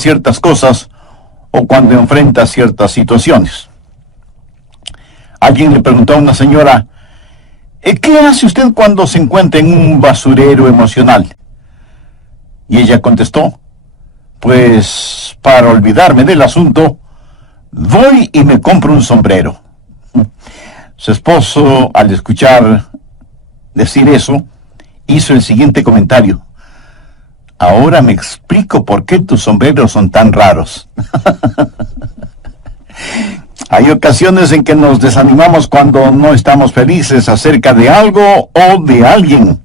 ciertas cosas o cuando enfrenta ciertas situaciones. Alguien le preguntó a una señora, ¿qué hace usted cuando se encuentra en un basurero emocional? Y ella contestó, pues para olvidarme del asunto, voy y me compro un sombrero. Su esposo, al escuchar decir eso, hizo el siguiente comentario. Ahora me explico por qué tus sombreros son tan raros. Hay ocasiones en que nos desanimamos cuando no estamos felices acerca de algo o de alguien.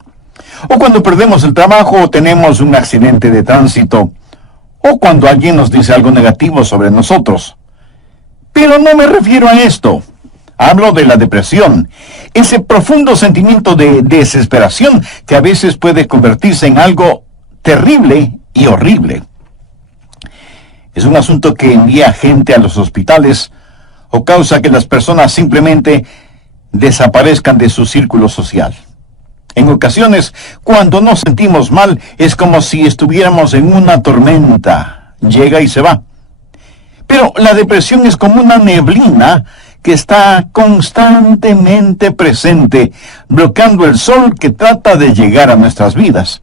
O cuando perdemos el trabajo o tenemos un accidente de tránsito. O cuando alguien nos dice algo negativo sobre nosotros. Pero no me refiero a esto. Hablo de la depresión, ese profundo sentimiento de desesperación que a veces puede convertirse en algo terrible y horrible. Es un asunto que envía gente a los hospitales o causa que las personas simplemente desaparezcan de su círculo social. En ocasiones, cuando nos sentimos mal, es como si estuviéramos en una tormenta. Llega y se va. Pero la depresión es como una neblina que está constantemente presente, bloqueando el sol que trata de llegar a nuestras vidas.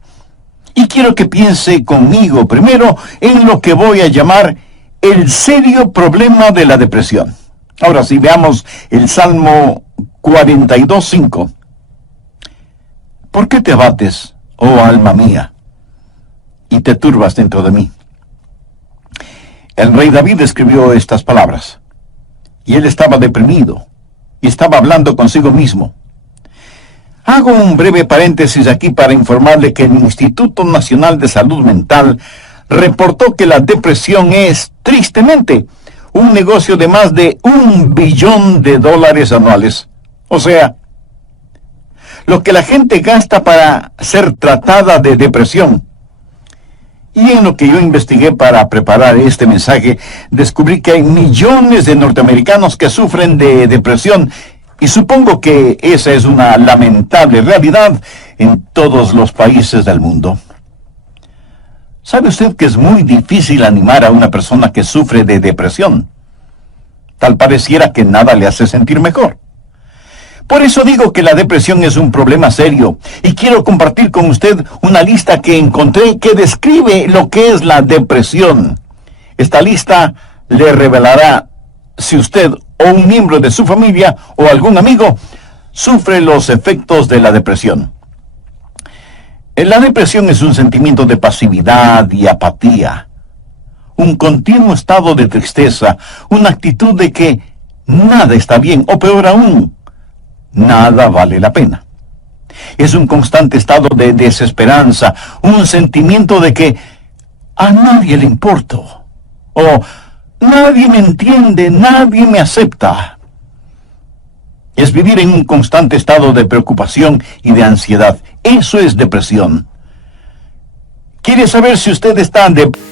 Y quiero que piense conmigo primero en lo que voy a llamar el serio problema de la depresión. Ahora sí, veamos el Salmo 42:5. ¿Por qué te abates, oh alma mía, y te turbas dentro de mí? El rey David escribió estas palabras. Y él estaba deprimido, y estaba hablando consigo mismo. Hago un breve paréntesis aquí para informarle que el Instituto Nacional de Salud Mental reportó que la depresión es, tristemente, un negocio de más de $1 billón anuales. O sea, lo que la gente gasta para ser tratada de depresión. Y en lo que yo investigué para preparar este mensaje, descubrí que hay millones de norteamericanos que sufren de depresión, y supongo que esa es una lamentable realidad en todos los países del mundo. ¿Sabe usted que es muy difícil animar a una persona que sufre de depresión? Tal pareciera que nada le hace sentir mejor. Por eso digo que la depresión es un problema serio, y quiero compartir con usted una lista que encontré que describe lo que es la depresión. Esta lista le revelará si usted o un miembro de su familia o algún amigo sufre los efectos de la depresión. La depresión es un sentimiento de pasividad y apatía, un continuo estado de tristeza, una actitud de que nada está bien, o peor aún, nada vale la pena. Es un constante estado de desesperanza, un sentimiento de que a nadie le importo, o nadie me entiende, nadie me acepta. Es vivir en un constante estado de preocupación y de ansiedad. Eso es depresión. ¿Quiere saber si usted está deprimido?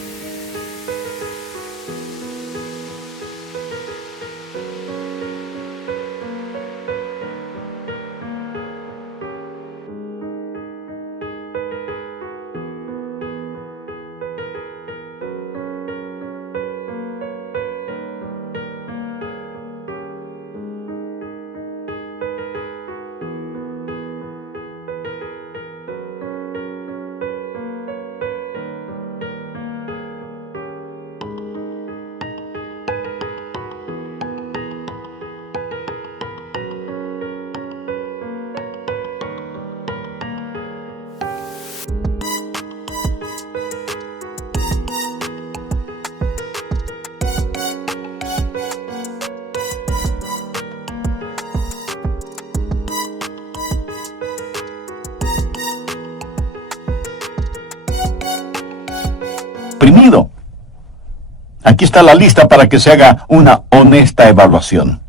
Aquí está la lista para que se haga una honesta evaluación.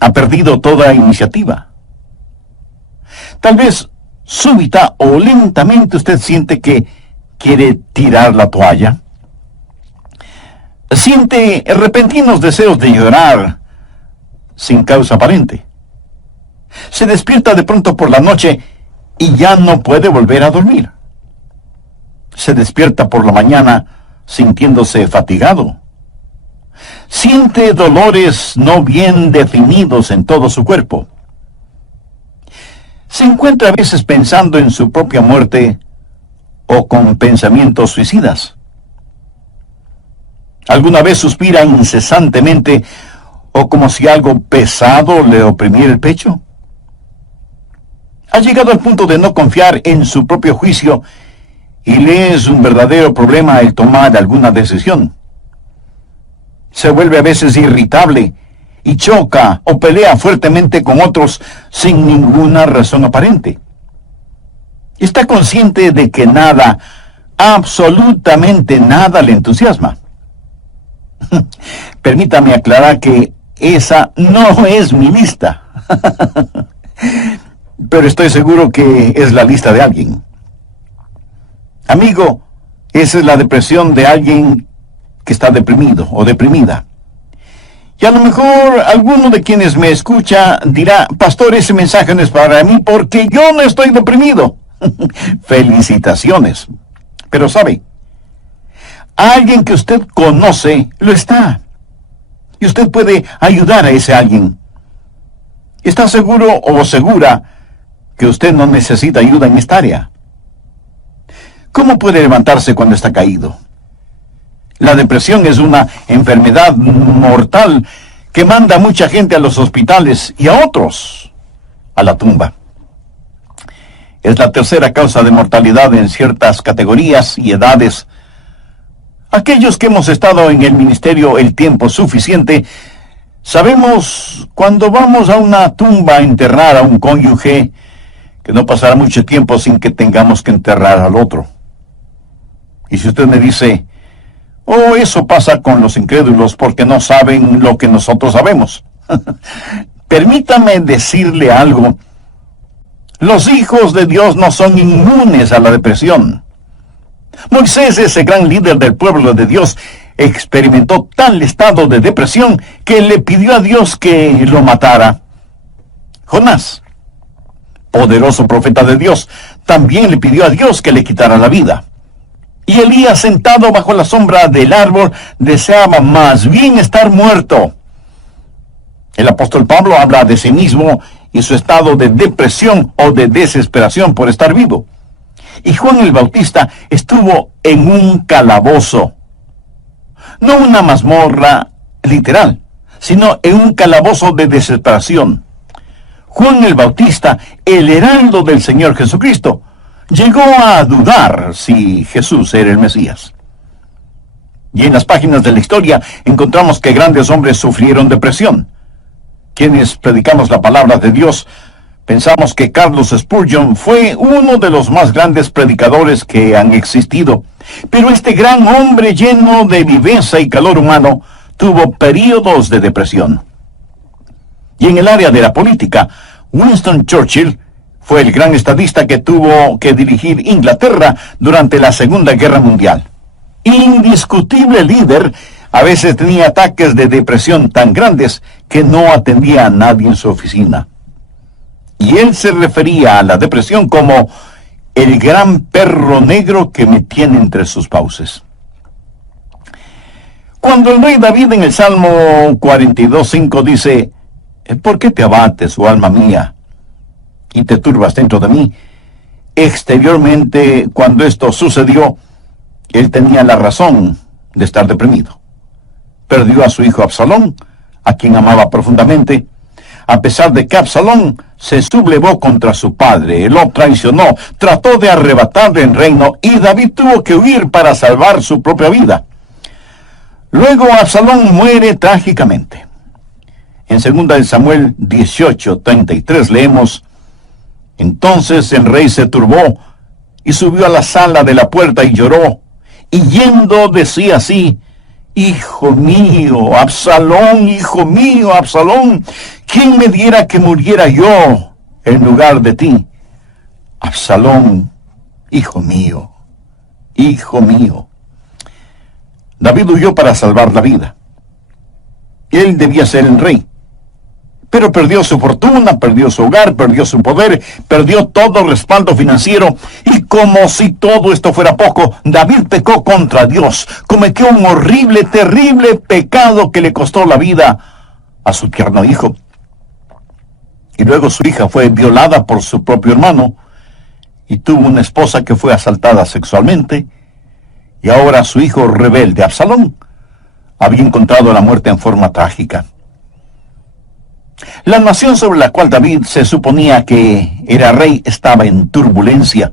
Ha perdido toda iniciativa. Tal vez súbita o lentamente usted siente que quiere tirar la toalla. Siente repentinos deseos de llorar sin causa aparente. Se despierta de pronto por la noche y ya no puede volver a dormir. Se despierta por la mañana sintiéndose fatigado. Siente dolores no bien definidos en todo su cuerpo. Se encuentra a veces pensando en su propia muerte o con pensamientos suicidas. ¿Alguna vez suspira incesantemente o como si algo pesado le oprimiera el pecho? Ha llegado al punto de no confiar en su propio juicio y le es un verdadero problema el tomar alguna decisión. Se vuelve a veces irritable y choca o pelea fuertemente con otros sin ninguna razón aparente. Está consciente de que nada, absolutamente nada le entusiasma. Permítame aclarar que esa no es mi lista. Pero estoy seguro que es la lista de alguien. Amigo, esa es la depresión de alguien que está deprimido o deprimida. Y a lo mejor alguno de quienes me escucha dirá, pastor, ese mensaje no es para mí porque yo no estoy deprimido. Felicitaciones. Pero sabe, alguien que usted conoce lo está. Y usted puede ayudar a ese alguien. ¿Está seguro o segura que usted no necesita ayuda en esta área? ¿Cómo puede levantarse cuando está caído? La depresión es una enfermedad mortal que manda a mucha gente a los hospitales y a otros a la tumba. Es la tercera causa de mortalidad en ciertas categorías y edades. Aquellos que hemos estado en el ministerio el tiempo suficiente, sabemos cuando vamos a una tumba a enterrar a un cónyuge, que no pasará mucho tiempo sin que tengamos que enterrar al otro. Y si usted me dice, oh, eso pasa con los incrédulos porque no saben lo que nosotros sabemos. Permítame decirle algo. Los hijos de Dios no son inmunes a la depresión. Moisés, ese gran líder del pueblo de Dios, experimentó tal estado de depresión que le pidió a Dios que lo matara. Jonás, poderoso profeta de Dios, también le pidió a Dios que le quitara la vida. Y Elías, sentado bajo la sombra del árbol, deseaba más bien estar muerto. El apóstol Pablo habla de sí mismo y su estado de depresión o de desesperación por estar vivo. Y Juan el Bautista estuvo en un calabozo. No una mazmorra literal, sino en un calabozo de desesperación. Juan el Bautista, el heraldo del Señor Jesucristo, llegó a dudar si Jesús era el Mesías. Y en las páginas de la historia encontramos que grandes hombres sufrieron depresión. Quienes predicamos la palabra de Dios, pensamos que Carlos Spurgeon fue uno de los más grandes predicadores que han existido. Pero este gran hombre lleno de viveza y calor humano tuvo períodos de depresión. Y en el área de la política, Winston Churchill fue el gran estadista que tuvo que dirigir Inglaterra durante la Segunda Guerra Mundial. Indiscutible líder, a veces tenía ataques de depresión tan grandes que no atendía a nadie en su oficina. Y él se refería a la depresión como el gran perro negro que me tiene entre sus fauces. Cuando el rey David en el Salmo 42:5 dice, ¿por qué te abates, oh alma mía, y te turbas dentro de mí? Exteriormente, cuando esto sucedió, él tenía la razón de estar deprimido. Perdió a su hijo Absalón, a quien amaba profundamente, a pesar de que Absalón se sublevó contra su padre, lo traicionó, trató de arrebatarle el reino, y David tuvo que huir para salvar su propia vida. Luego Absalón muere trágicamente. En 2 Samuel 18:33 leemos, entonces el rey se turbó y subió a la sala de la puerta y lloró, y yendo decía así, hijo mío, Absalón, ¿quién me diera que muriera yo en lugar de ti? Absalón, hijo mío, hijo mío. David huyó para salvar la vida. Él debía ser el rey. Pero perdió su fortuna, perdió su hogar, perdió su poder, perdió todo respaldo financiero y como si todo esto fuera poco, David pecó contra Dios, cometió un horrible, terrible pecado que le costó la vida a su tierno hijo. Y luego su hija fue violada por su propio hermano, y tuvo una esposa que fue asaltada sexualmente, y ahora su hijo rebelde, Absalón, había encontrado la muerte en forma trágica. La nación sobre la cual David se suponía que era rey estaba en turbulencia.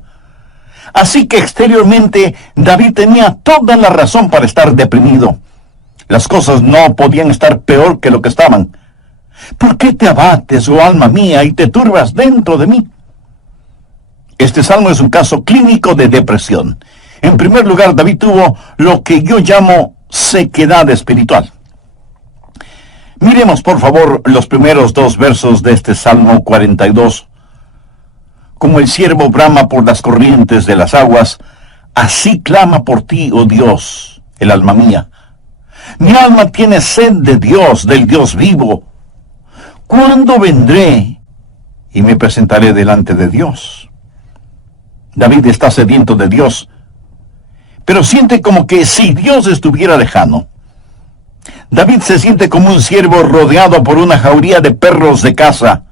Así que exteriormente David tenía toda la razón para estar deprimido. Las cosas no podían estar peor que lo que estaban. ¿Por qué te abates, oh alma mía, y te turbas dentro de mí? Este salmo es un caso clínico de depresión. En primer lugar, David tuvo lo que yo llamo sequedad espiritual. Miremos, por favor, los primeros 2 versos de este Salmo 42. Como el ciervo brama por las corrientes de las aguas, así clama por ti, oh Dios, el alma mía. Mi alma tiene sed de Dios, del Dios vivo. ¿Cuándo vendré y me presentaré delante de Dios? David está sediento de Dios, pero siente como que si Dios estuviera lejano. David se siente como un ciervo rodeado por una jauría de perros de caza.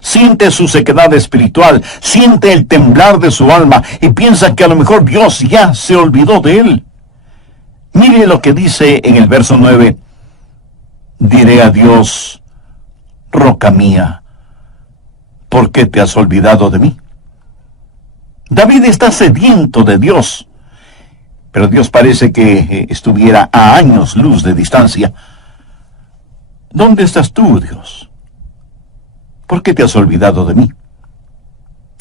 Siente su sequedad espiritual, siente el temblar de su alma y piensa que a lo mejor Dios ya se olvidó de él. Mire lo que dice en el verso 9. Diré a Dios, roca mía, ¿por qué te has olvidado de mí? David está sediento de Dios, pero Dios parece que estuviera a años luz de distancia. ¿Dónde estás tú, Dios? ¿Por qué te has olvidado de mí?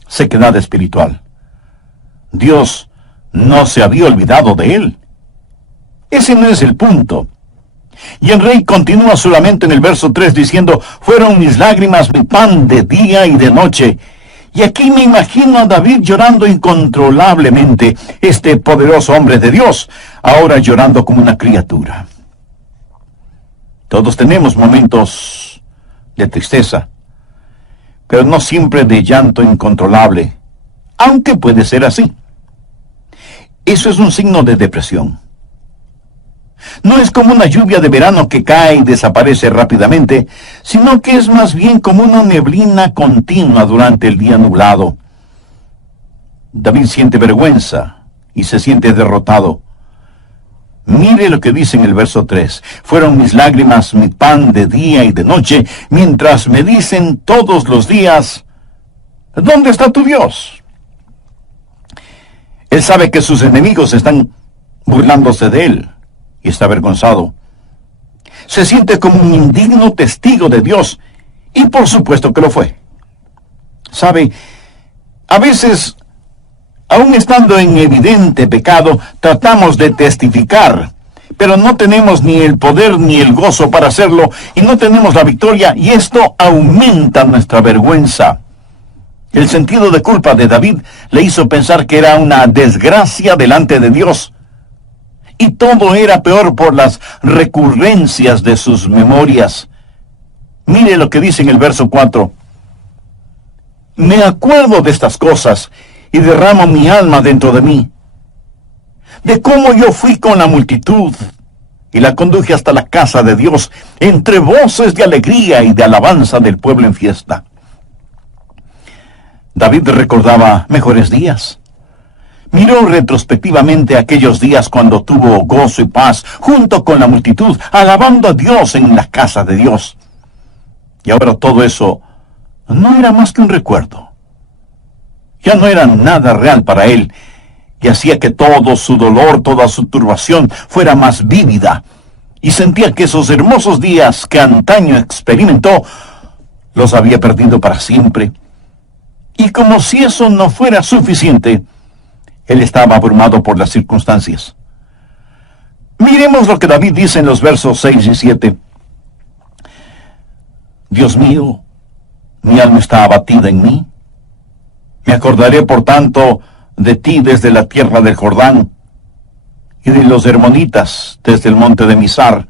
Sequedad espiritual. Dios no se había olvidado de él. Ese no es el punto. Y el rey continúa solamente en el verso 3 diciendo, fueron mis lágrimas mi pan de día y de noche. Y aquí me imagino a David llorando incontrolablemente, este poderoso hombre de Dios, ahora llorando como una criatura. Todos tenemos momentos de tristeza, pero no siempre de llanto incontrolable, aunque puede ser así. Eso es un signo de depresión. No es como una lluvia de verano que cae y desaparece rápidamente, sino que es más bien como una neblina continua durante el día nublado. David siente vergüenza y se siente derrotado. Mire lo que dice en el verso 3. Fueron mis lágrimas mi pan de día y de noche, mientras me dicen todos los días, ¿dónde está tu Dios? Él sabe que sus enemigos están burlándose de él. Y está avergonzado. Se siente como un indigno testigo de Dios, y por supuesto que lo fue. ¿Sabe? A veces, aun estando en evidente pecado, tratamos de testificar, pero no tenemos ni el poder ni el gozo para hacerlo, y no tenemos la victoria, y esto aumenta nuestra vergüenza. El sentido de culpa de David le hizo pensar que era una desgracia delante de Dios. Y todo era peor por las recurrencias de sus memorias. Mire lo que dice en el verso 4. Me acuerdo de estas cosas y derramo mi alma dentro de mí. De cómo yo fui con la multitud y la conduje hasta la casa de Dios, entre voces de alegría y de alabanza del pueblo en fiesta. David recordaba mejores días. Miró retrospectivamente aquellos días cuando tuvo gozo y paz junto con la multitud, alabando a Dios en la casa de Dios. Y ahora todo eso no era más que un recuerdo. Ya no era nada real para él, y hacía que todo su dolor, toda su turbación fuera más vívida, y sentía que esos hermosos días que antaño experimentó, los había perdido para siempre. Y como si eso no fuera suficiente, él estaba abrumado por las circunstancias. Miremos lo que David dice en los versos 6 y 7. Dios mío, mi alma está abatida en mí. Me acordaré, por tanto, de ti desde la tierra del Jordán, y de los hermonitas desde el monte de Mizar.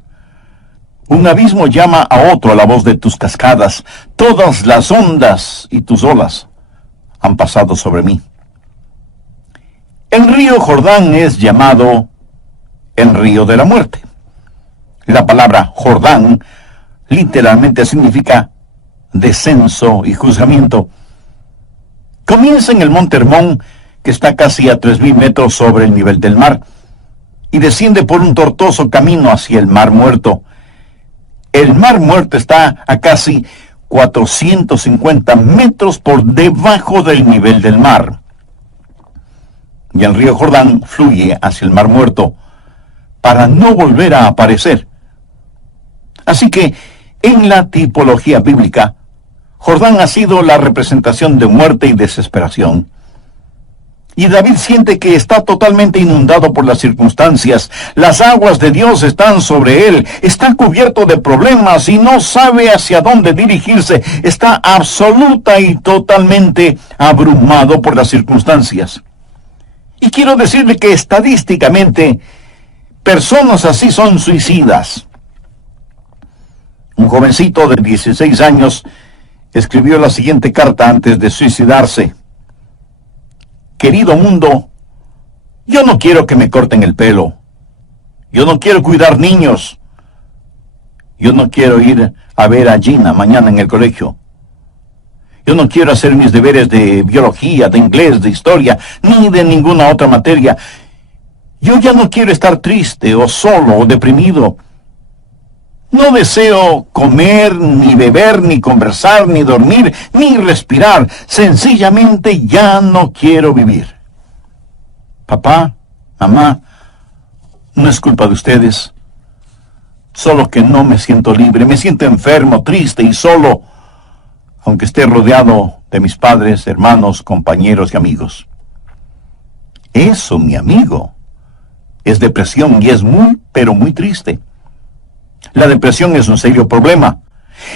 Un abismo llama a otro a la voz de tus cascadas. Todas las ondas y tus olas han pasado sobre mí. El río Jordán es llamado el río de la muerte. La palabra Jordán literalmente significa descenso y juzgamiento. Comienza en el monte Hermón, que está casi a 3.000 metros sobre el nivel del mar, y desciende por un tortuoso camino hacia el Mar Muerto. El Mar Muerto está a casi 450 metros por debajo del nivel del mar. Y el río Jordán fluye hacia el Mar Muerto para no volver a aparecer. Así que, en la tipología bíblica, Jordán ha sido la representación de muerte y desesperación. Y David siente que está totalmente inundado por las circunstancias. Las aguas de Dios están sobre él. Está cubierto de problemas y no sabe hacia dónde dirigirse. Está absoluta y totalmente abrumado por las circunstancias. Y quiero decirle que estadísticamente, personas así son suicidas. Un jovencito de 16 años escribió la siguiente carta antes de suicidarse. Querido mundo, yo no quiero que me corten el pelo. Yo no quiero cuidar niños. Yo no quiero ir a ver a Gina mañana en el colegio. Yo no quiero hacer mis deberes de biología, de inglés, de historia, ni de ninguna otra materia. Yo ya no quiero estar triste o solo o deprimido. No deseo comer, ni beber, ni conversar, ni dormir, ni respirar. Sencillamente ya no quiero vivir. Papá, mamá, no es culpa de ustedes. Solo que no me siento libre, me siento enfermo, triste y solo, aunque esté rodeado de mis padres, hermanos, compañeros y amigos. Eso, mi amigo, es depresión y es muy, pero muy triste. La depresión es un serio problema.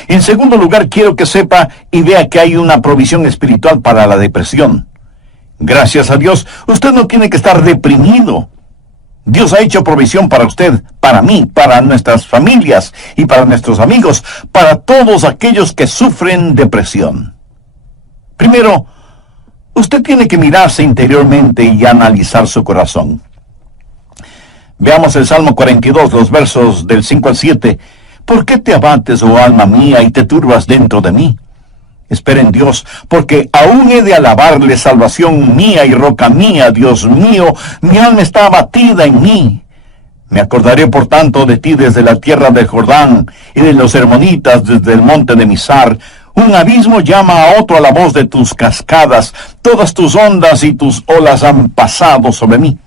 En segundo lugar, quiero que sepa y vea que hay una provisión espiritual para la depresión. Gracias a Dios, usted no tiene que estar deprimido. Dios ha hecho provisión para usted, para mí, para nuestras familias y para nuestros amigos, para todos aquellos que sufren depresión. Primero, usted tiene que mirarse interiormente y analizar su corazón. Veamos el Salmo 42, los versos del 5 al 7. ¿Por qué te abates, oh alma mía, y te turbas dentro de mí? Espera en Dios, porque aún he de alabarle, salvación mía y roca mía, Dios mío, mi alma está abatida en mí. Me acordaré por tanto de ti desde la tierra del Jordán, y de los hermonitas desde el monte de Mizar. Un abismo llama a otro a la voz de tus cascadas, todas tus ondas y tus olas han pasado sobre mí.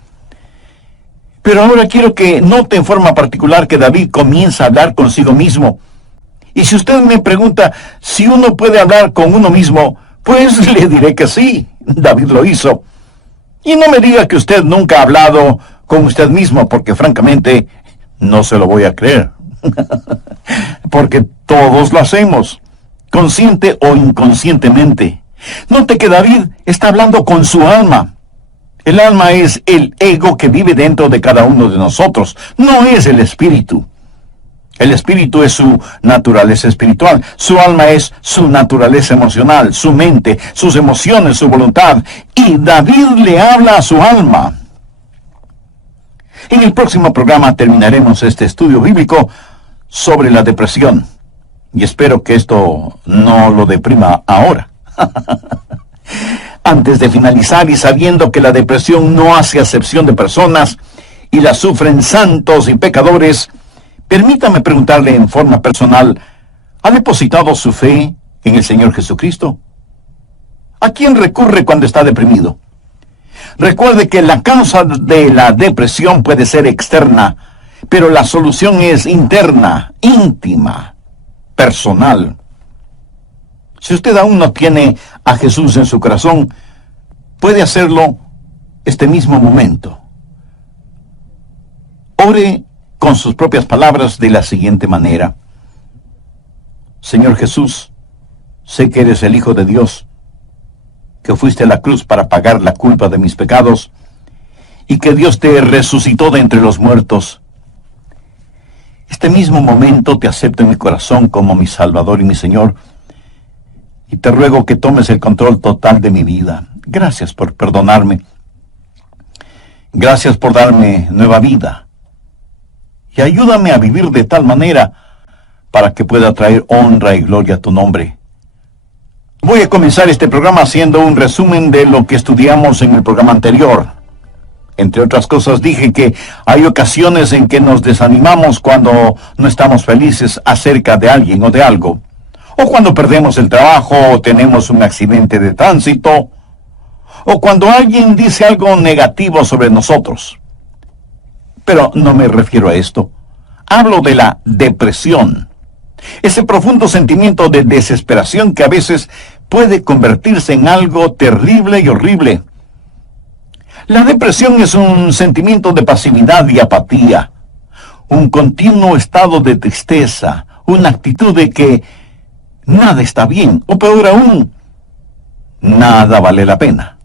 Pero ahora quiero que note en forma particular que David comienza a hablar consigo mismo. Y si usted me pregunta si uno puede hablar con uno mismo, pues le diré que sí, David lo hizo. Y no me diga que usted nunca ha hablado con usted mismo, porque francamente no se lo voy a creer. Porque todos lo hacemos, consciente o inconscientemente. Note que David está hablando con su alma. El alma es el ego que vive dentro de cada uno de nosotros, no es el espíritu. El espíritu es su naturaleza espiritual, su alma es su naturaleza emocional, su mente, sus emociones, su voluntad. Y David le habla a su alma. En el próximo programa terminaremos este estudio bíblico sobre la depresión. Y espero que esto no lo deprima ahora. Antes de finalizar y sabiendo que la depresión no hace acepción de personas y la sufren santos y pecadores, permítame preguntarle en forma personal, ¿ha depositado su fe en el Señor Jesucristo? ¿A quién recurre cuando está deprimido? Recuerde que la causa de la depresión puede ser externa, pero la solución es interna, íntima, personal. Si usted aún no tiene a Jesús en su corazón, puede hacerlo este mismo momento. Ore con sus propias palabras de la siguiente manera. Señor Jesús, sé que eres el Hijo de Dios, que fuiste a la cruz para pagar la culpa de mis pecados, y que Dios te resucitó de entre los muertos. Este mismo momento te acepto en mi corazón como mi Salvador y mi Señor, y te ruego que tomes el control total de mi vida. Gracias por perdonarme. Gracias por darme nueva vida. Y ayúdame a vivir de tal manera para que pueda traer honra y gloria a tu nombre. Voy a comenzar este programa haciendo un resumen de lo que estudiamos en el programa anterior. Entre otras cosas dije que hay ocasiones en que nos desanimamos cuando no estamos felices acerca de alguien o de algo. O cuando perdemos el trabajo o tenemos un accidente de tránsito. O cuando alguien dice algo negativo sobre nosotros. Pero no me refiero a esto. Hablo de la depresión. Ese profundo sentimiento de desesperación que a veces puede convertirse en algo terrible y horrible. La depresión es un sentimiento de pasividad y apatía, un continuo estado de tristeza, una actitud de que nada está bien, o peor aún, nada vale la pena.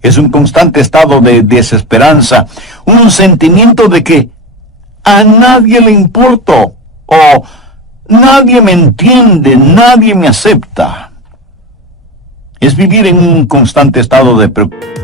Es un constante estado de desesperanza, un sentimiento de que a nadie le importo, o nadie me entiende, nadie me acepta. Es vivir en un constante estado de preocupación.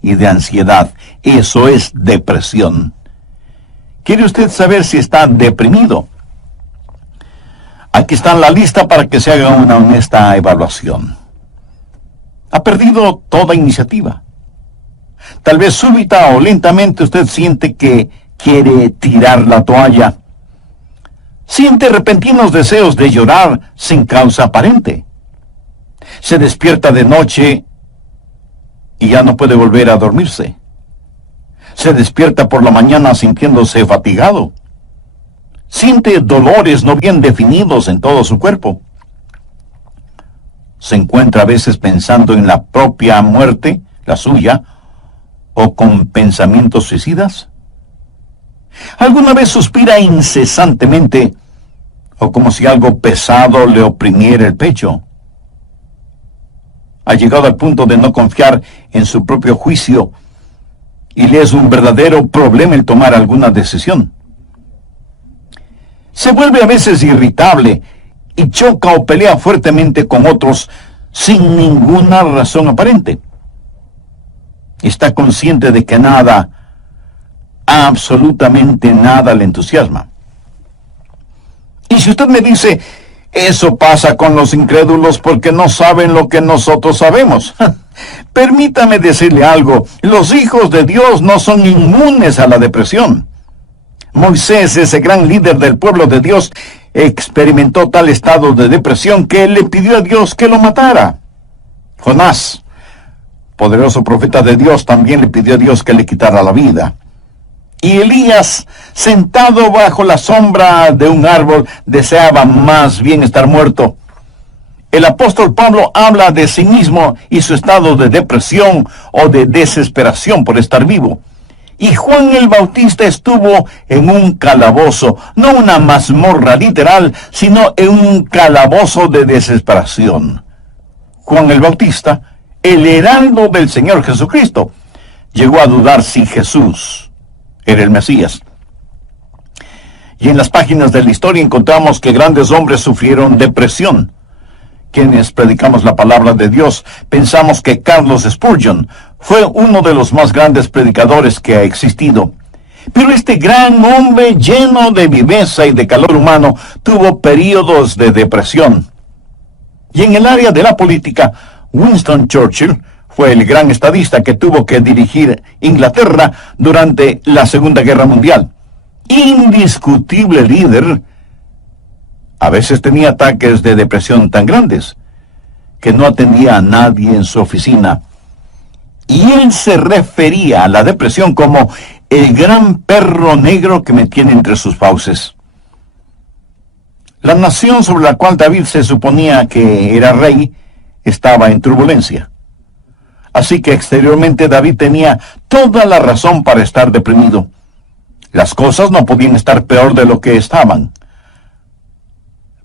Y de ansiedad. Eso es depresión. ¿Quiere usted saber si está deprimido? Aquí está la lista para que se haga una honesta evaluación. Ha perdido toda iniciativa. Tal vez súbita o lentamente usted siente que quiere tirar la toalla. Siente repentinos deseos de llorar sin causa aparente. Se despierta de noche y ya no puede volver a dormirse. Se despierta por la mañana sintiéndose fatigado. Siente dolores no bien definidos en todo su cuerpo. Se encuentra a veces pensando en la propia muerte, la suya, o con pensamientos suicidas. ¿Alguna vez suspira incesantemente o como si algo pesado le oprimiera el pecho? Ha llegado al punto de no confiar en su propio juicio y le es un verdadero problema el tomar alguna decisión. Se vuelve a veces irritable y choca o pelea fuertemente con otros sin ninguna razón aparente. Está consciente de que nada, absolutamente nada le entusiasma. Y si usted me dice, eso pasa con los incrédulos porque no saben lo que nosotros sabemos. Permítame decirle algo, los hijos de Dios no son inmunes a la depresión. Moisés, ese gran líder del pueblo de Dios, experimentó tal estado de depresión que él le pidió a Dios que lo matara. Jonás, poderoso profeta de Dios, también le pidió a Dios que le quitara la vida. Y Elías, sentado bajo la sombra de un árbol, deseaba más bien estar muerto. El apóstol Pablo habla de sí mismo y su estado de depresión o de desesperación por estar vivo. Y Juan el Bautista estuvo en un calabozo, no una mazmorra literal, sino en un calabozo de desesperación. Juan el Bautista, el heraldo del Señor Jesucristo, llegó a dudar si Jesús era el Mesías. Y en las páginas de la historia encontramos que grandes hombres sufrieron depresión. Quienes predicamos la palabra de Dios, pensamos que Carlos Spurgeon fue uno de los más grandes predicadores que ha existido. Pero este gran hombre lleno de viveza y de calor humano tuvo períodos de depresión. Y en el área de la política, Winston Churchill Fue el gran estadista que tuvo que dirigir Inglaterra durante la Segunda Guerra Mundial. Indiscutible líder. A veces tenía ataques de depresión tan grandes que no atendía a nadie en su oficina. Y él se refería a la depresión como el gran perro negro que me tiene entre sus fauces. La nación sobre la cual David se suponía que era rey estaba en turbulencia. Así que exteriormente David tenía toda la razón para estar deprimido. Las cosas no podían estar peor de lo que estaban.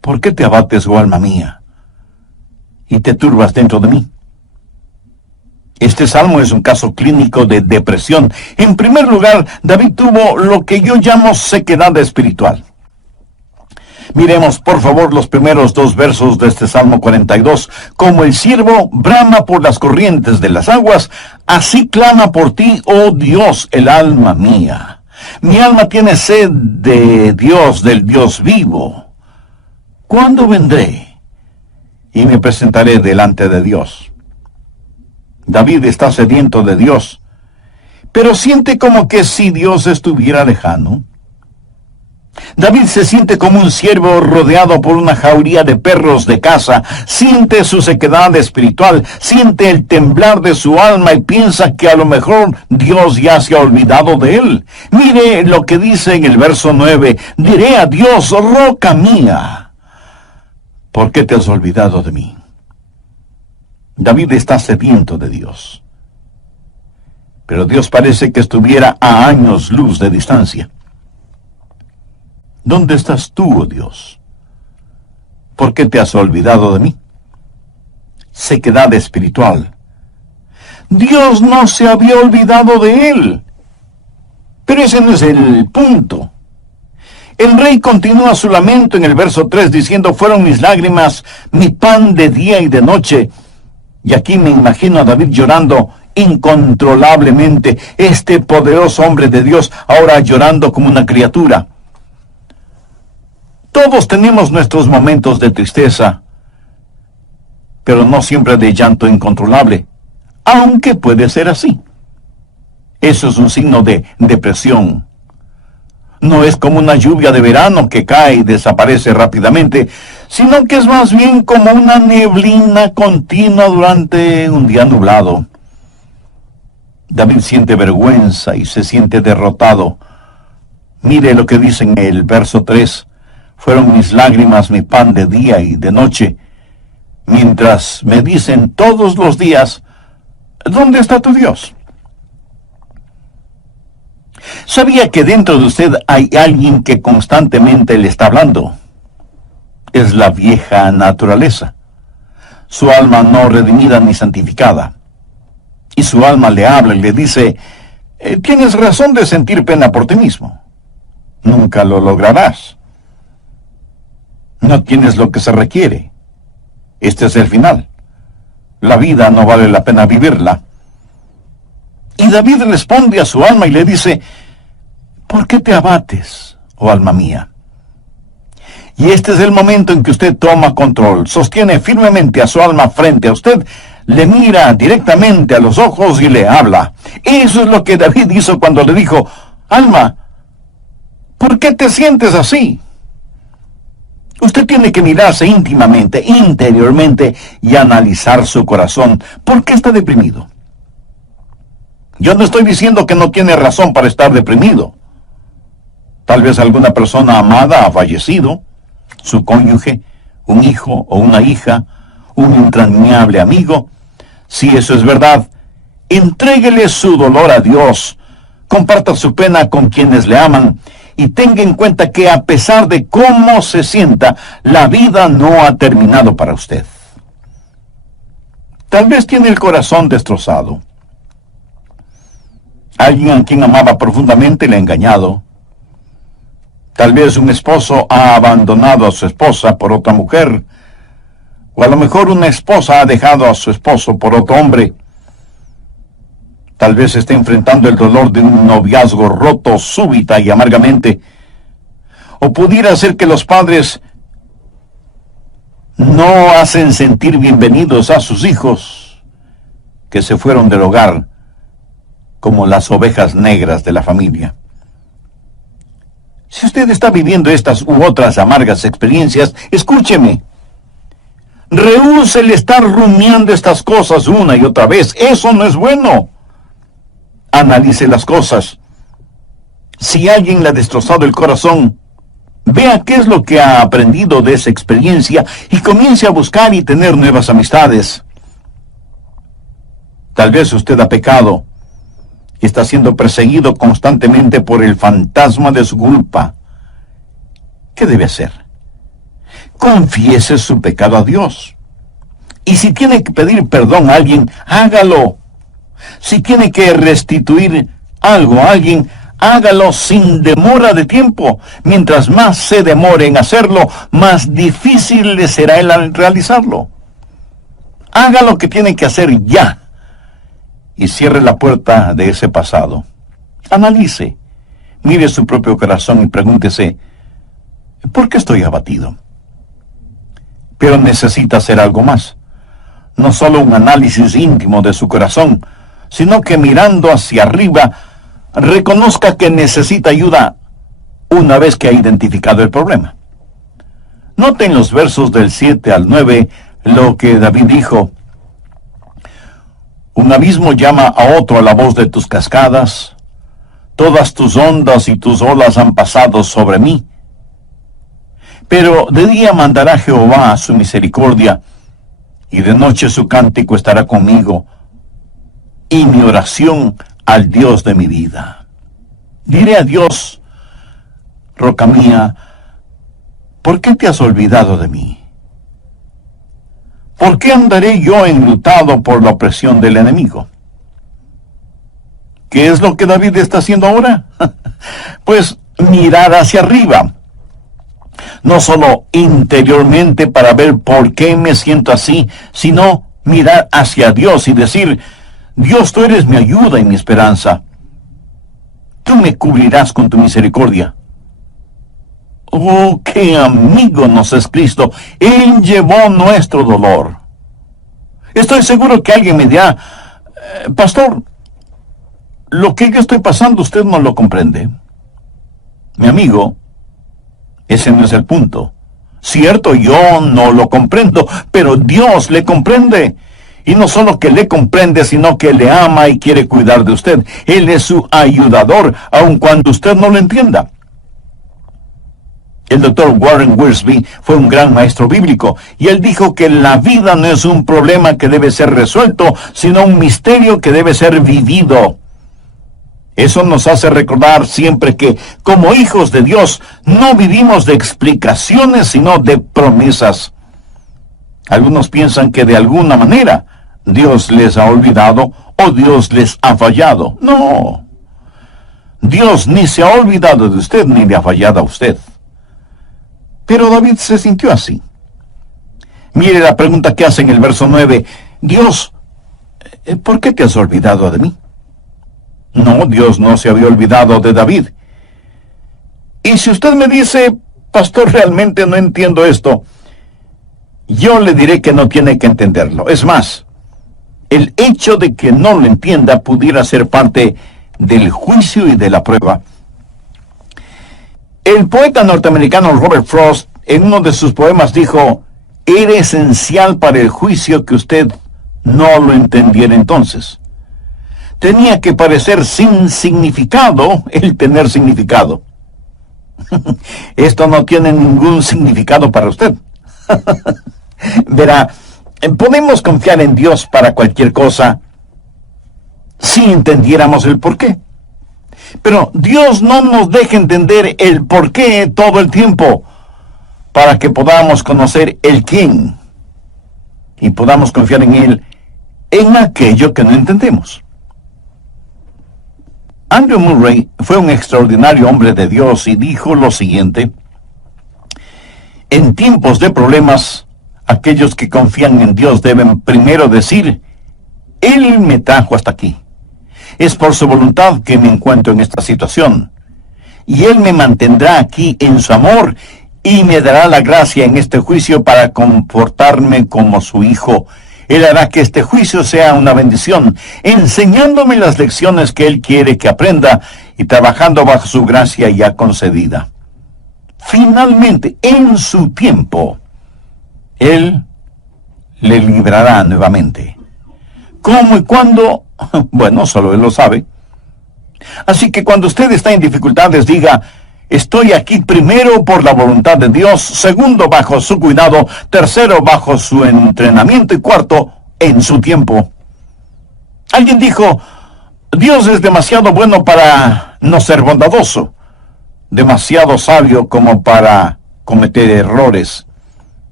¿Por qué te abates, oh alma mía, y te turbas dentro de mí? Este salmo es un caso clínico de depresión. En primer lugar, David tuvo lo que yo llamo sequedad espiritual. Miremos, por favor, los primeros 2 versos de este Salmo 42. Como el ciervo brama por las corrientes de las aguas, así clama por ti, oh Dios, el alma mía. Mi alma tiene sed de Dios, del Dios vivo. ¿Cuándo vendré y me presentaré delante de Dios? David está sediento de Dios, pero siente como que si Dios estuviera lejano. David se siente como un ciervo rodeado por una jauría de perros de caza, siente su sequedad espiritual, siente el temblar de su alma y piensa que a lo mejor Dios ya se ha olvidado de él. Mire lo que dice en el verso 9, diré a Dios, roca mía, ¿por qué te has olvidado de mí? David está sediento de Dios, pero Dios parece que estuviera a años luz de distancia. ¿Dónde estás tú, oh Dios? ¿Por qué te has olvidado de mí? Sequedad espiritual. Dios no se había olvidado de él. Pero ese no es el punto. El rey continúa su lamento en el verso 3 diciendo, fueron mis lágrimas, mi pan de día y de noche. Y aquí me imagino a David llorando incontrolablemente, este poderoso hombre de Dios ahora llorando como una criatura. Todos tenemos nuestros momentos de tristeza, pero no siempre de llanto incontrolable, aunque puede ser así. Eso es un signo de depresión. No es como una lluvia de verano que cae y desaparece rápidamente, sino que es más bien como una neblina continua durante un día nublado. David siente vergüenza y se siente derrotado. Mire lo que dice en el verso 3. Fueron mis lágrimas mi pan de día y de noche, mientras me dicen todos los días, ¿dónde está tu Dios? ¿Sabía que dentro de usted hay alguien que constantemente le está hablando? Es la vieja naturaleza, su alma no redimida ni santificada. Y su alma le habla y le dice, tienes razón de sentir pena por ti mismo. Nunca lo lograrás. No tienes lo que se requiere. Este es el final. La vida no vale la pena vivirla. Y David responde a su alma y le dice, ¿por qué te abates, oh alma mía? Y este es el momento en que usted toma control, sostiene firmemente a su alma frente a usted, le mira directamente a los ojos y le habla. Eso es lo que David hizo cuando le dijo, alma, ¿por qué te sientes así? Usted tiene que mirarse íntimamente, interiormente, y analizar su corazón. ¿Por qué está deprimido? Yo no estoy diciendo que no tiene razón para estar deprimido. Tal vez alguna persona amada ha fallecido, su cónyuge, un hijo o una hija, un entrañable amigo. Si eso es verdad, entréguele su dolor a Dios, comparta su pena con quienes le aman, y tenga en cuenta que a pesar de cómo se sienta, la vida no ha terminado para usted. Tal vez tiene el corazón destrozado. Alguien a quien amaba profundamente le ha engañado. Tal vez un esposo ha abandonado a su esposa por otra mujer, o a lo mejor una esposa ha dejado a su esposo por otro hombre. Tal vez esté enfrentando el dolor de un noviazgo roto súbita y amargamente. O pudiera ser que los padres no hacen sentir bienvenidos a sus hijos. que se fueron del hogar como las ovejas negras de la familia. Si usted está viviendo estas u otras amargas experiencias, escúcheme. Rehúse el estar rumiando estas cosas una y otra vez. Eso no es bueno. Analice las cosas. Si alguien le ha destrozado el corazón, vea qué es lo que ha aprendido de esa experiencia y comience a buscar y tener nuevas amistades. Tal vez usted ha pecado y está siendo perseguido constantemente por el fantasma de su culpa. ¿Qué debe hacer? Confiese su pecado a Dios. Y si tiene que pedir perdón a alguien, hágalo. Si tiene que restituir algo a alguien, hágalo sin demora de tiempo. Mientras más se demore en hacerlo, más difícil le será el realizarlo. Haga lo que tiene que hacer ya. Y cierre la puerta de ese pasado. Analice, mire su propio corazón y pregúntese, ¿por qué estoy abatido? Pero necesita hacer algo más. No solo un análisis íntimo de su corazón, sino que mirando hacia arriba, reconozca que necesita ayuda una vez que ha identificado el problema. Noten los versos del 7 al 9 lo que David dijo. Un abismo llama a otro a la voz de tus cascadas. Todas tus ondas y tus olas han pasado sobre mí. Pero de día mandará Jehová su misericordia, y de noche su cántico estará conmigo, y mi oración al Dios de mi vida. Diré a Dios, roca mía, ¿por qué te has olvidado de mí? ¿Por qué andaré yo enlutado por la opresión del enemigo? ¿Qué es lo que David está haciendo ahora? Pues mirar hacia arriba. No solo interiormente para ver por qué me siento así, sino mirar hacia Dios y decir, Dios, tú eres mi ayuda y mi esperanza. Tú me cubrirás con tu misericordia. Oh, qué amigo nos es Cristo. Él llevó nuestro dolor. Estoy seguro que alguien me dirá, pastor, lo que yo estoy pasando usted no lo comprende. Mi amigo, ese no es el punto. Cierto, yo no lo comprendo, pero Dios le comprende. Y no solo que le comprende, sino que le ama y quiere cuidar de usted. Él es su ayudador, aun cuando usted no lo entienda. El doctor Warren Wiersbe fue un gran maestro bíblico, y él dijo que la vida no es un problema que debe ser resuelto, sino un misterio que debe ser vivido. Eso nos hace recordar siempre que, como hijos de Dios, no vivimos de explicaciones, sino de promesas. Algunos piensan que de alguna manera Dios les ha olvidado o Dios les ha fallado. No. Dios ni se ha olvidado de usted ni le ha fallado a usted. Pero David se sintió así. Mire la pregunta que hace en el verso 9. Dios, ¿por qué te has olvidado de mí? No, Dios no se había olvidado de David. Y si usted me dice, pastor, realmente no entiendo esto, yo le diré que no tiene que entenderlo. Es más, el hecho de que no lo entienda pudiera ser parte del juicio y de la prueba. El poeta norteamericano Robert Frost, en uno de sus poemas, dijo, era esencial para el juicio que usted no lo entendiera entonces. Tenía que parecer sin significado el tener significado. Esto no tiene ningún significado para usted. Verá, podemos confiar en Dios para cualquier cosa si entendiéramos el porqué. Pero Dios no nos deja entender el porqué todo el tiempo para que podamos conocer el quién y podamos confiar en Él en aquello que no entendemos. Andrew Murray fue un extraordinario hombre de Dios y dijo lo siguiente: en tiempos de problemas, aquellos que confían en Dios deben primero decir, Él me trajo hasta aquí. Es por su voluntad que me encuentro en esta situación. Y Él me mantendrá aquí en su amor y me dará la gracia en este juicio para comportarme como su hijo. Él hará que este juicio sea una bendición, enseñándome las lecciones que Él quiere que aprenda y trabajando bajo su gracia ya concedida. Finalmente, en su tiempo, Él le librará nuevamente. ¿Cómo y cuándo? Bueno, solo Él lo sabe. Así que cuando usted está en dificultades, diga: estoy aquí primero por la voluntad de Dios, segundo bajo su cuidado, tercero bajo su entrenamiento y cuarto en su tiempo. Alguien dijo: Dios es demasiado bueno para no ser bondadoso, demasiado sabio como para cometer errores.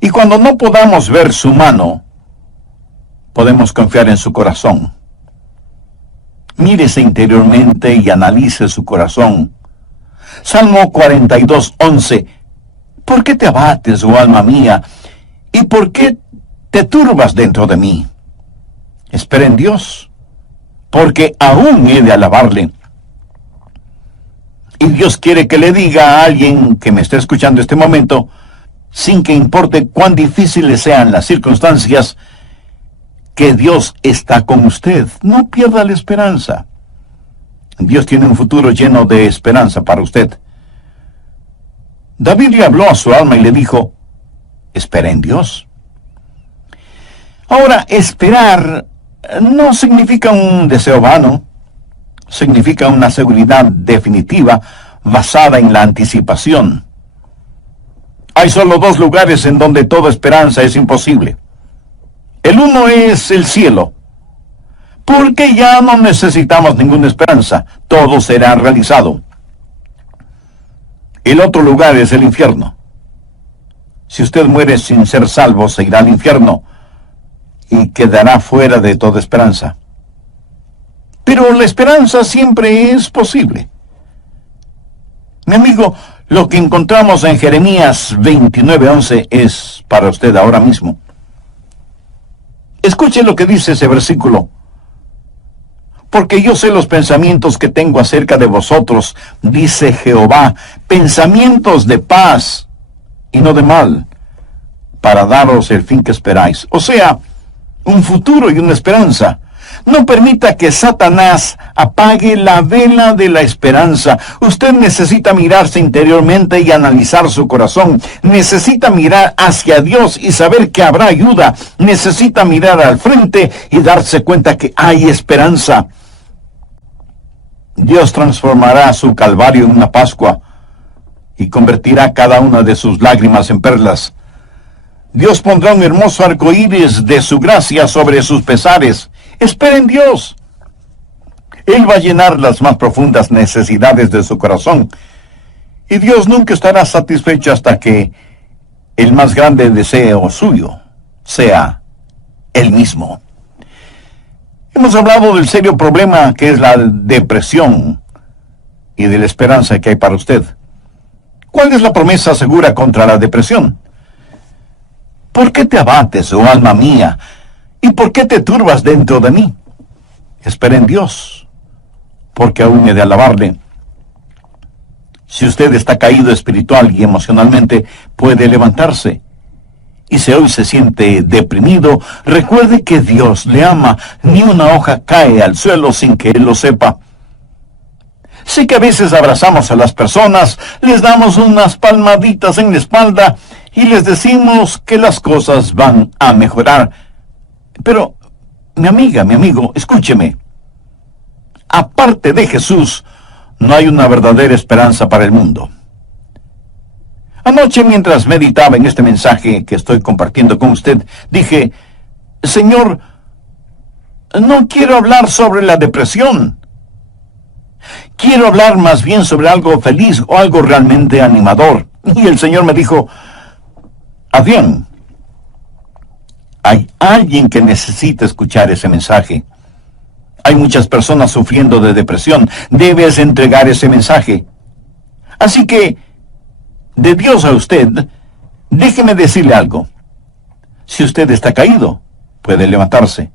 Y cuando no podamos ver su mano, podemos confiar en su corazón. Mírese interiormente y analice su corazón. Salmo 42:11. ¿Por qué te abates, oh alma mía? ¿Y por qué te turbas dentro de mí? Espera en Dios, porque aún he de alabarle. Y Dios quiere que le diga a alguien que me esté escuchando este momento, sin que importe cuán difíciles sean las circunstancias, que Dios está con usted. No pierda la esperanza. Dios tiene un futuro lleno de esperanza para usted. David le habló a su alma y le dijo: espera en Dios. Ahora, esperar no significa un deseo vano, significa una seguridad definitiva basada en la anticipación. Hay solo dos lugares en donde toda esperanza es imposible. El uno es el cielo, porque ya no necesitamos ninguna esperanza, todo será realizado. El otro lugar es el infierno. Si usted muere sin ser salvo, se irá al infierno y quedará fuera de toda esperanza. Pero la esperanza siempre es posible. Mi amigo, lo que encontramos en Jeremías 29:11 es para usted ahora mismo. Escuche lo que dice ese versículo. Porque yo sé los pensamientos que tengo acerca de vosotros, dice Jehová, pensamientos de paz y no de mal, para daros el fin que esperáis. O sea, un futuro y una esperanza. No permita que Satanás apague la vela de la esperanza. Usted necesita mirarse interiormente y analizar su corazón. Necesita mirar hacia Dios y saber que habrá ayuda. Necesita mirar al frente y darse cuenta que hay esperanza. Dios transformará su calvario en una Pascua y convertirá cada una de sus lágrimas en perlas. Dios pondrá un hermoso arco iris de su gracia sobre sus pesares. Espera en Dios. Él va a llenar las más profundas necesidades de su corazón. Y Dios nunca estará satisfecho hasta que el más grande deseo suyo sea Él mismo. Hemos hablado del serio problema que es la depresión y de la esperanza que hay para usted. ¿Cuál es la promesa segura contra la depresión? ¿Por qué te abates, oh alma mía? ¿Y por qué te turbas dentro de mí? Espera en Dios, porque aún he de alabarle. Si usted está caído espiritual y emocionalmente, puede levantarse. Y si hoy se siente deprimido, recuerde que Dios le ama. Ni una hoja cae al suelo sin que Él lo sepa. Sé que a veces abrazamos a las personas, les damos unas palmaditas en la espalda y les decimos que las cosas van a mejorar. Pero, mi amiga, mi amigo, escúcheme. Aparte de Jesús, no hay una verdadera esperanza para el mundo. Anoche, mientras meditaba en este mensaje que estoy compartiendo con usted, dije: Señor, no quiero hablar sobre la depresión. Quiero hablar más bien sobre algo feliz o algo realmente animador. Y el Señor me dijo: Adrián, hay alguien que necesita escuchar ese mensaje. Hay muchas personas sufriendo de depresión. Debes entregar ese mensaje. Así que, de Dios a usted, déjeme decirle algo. Si usted está caído, puede levantarse.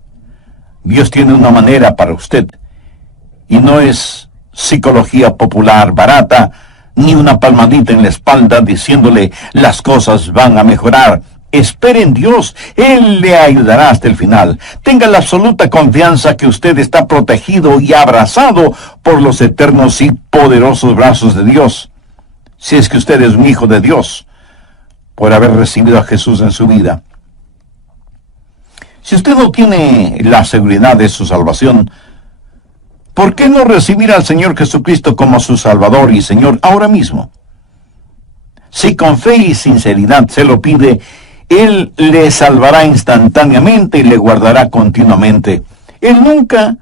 Dios tiene una manera para usted. Y no es psicología popular barata, ni una palmadita en la espalda diciéndole las cosas van a mejorar. Espere en Dios, Él le ayudará hasta el final. Tenga la absoluta confianza que usted está protegido y abrazado por los eternos y poderosos brazos de Dios. Si es que usted es un hijo de Dios, por haber recibido a Jesús en su vida. Si usted no tiene la seguridad de su salvación, ¿por qué no recibir al Señor Jesucristo como su Salvador y Señor ahora mismo? Si con fe y sinceridad se lo pide, Él le salvará instantáneamente y le guardará continuamente. Él nunca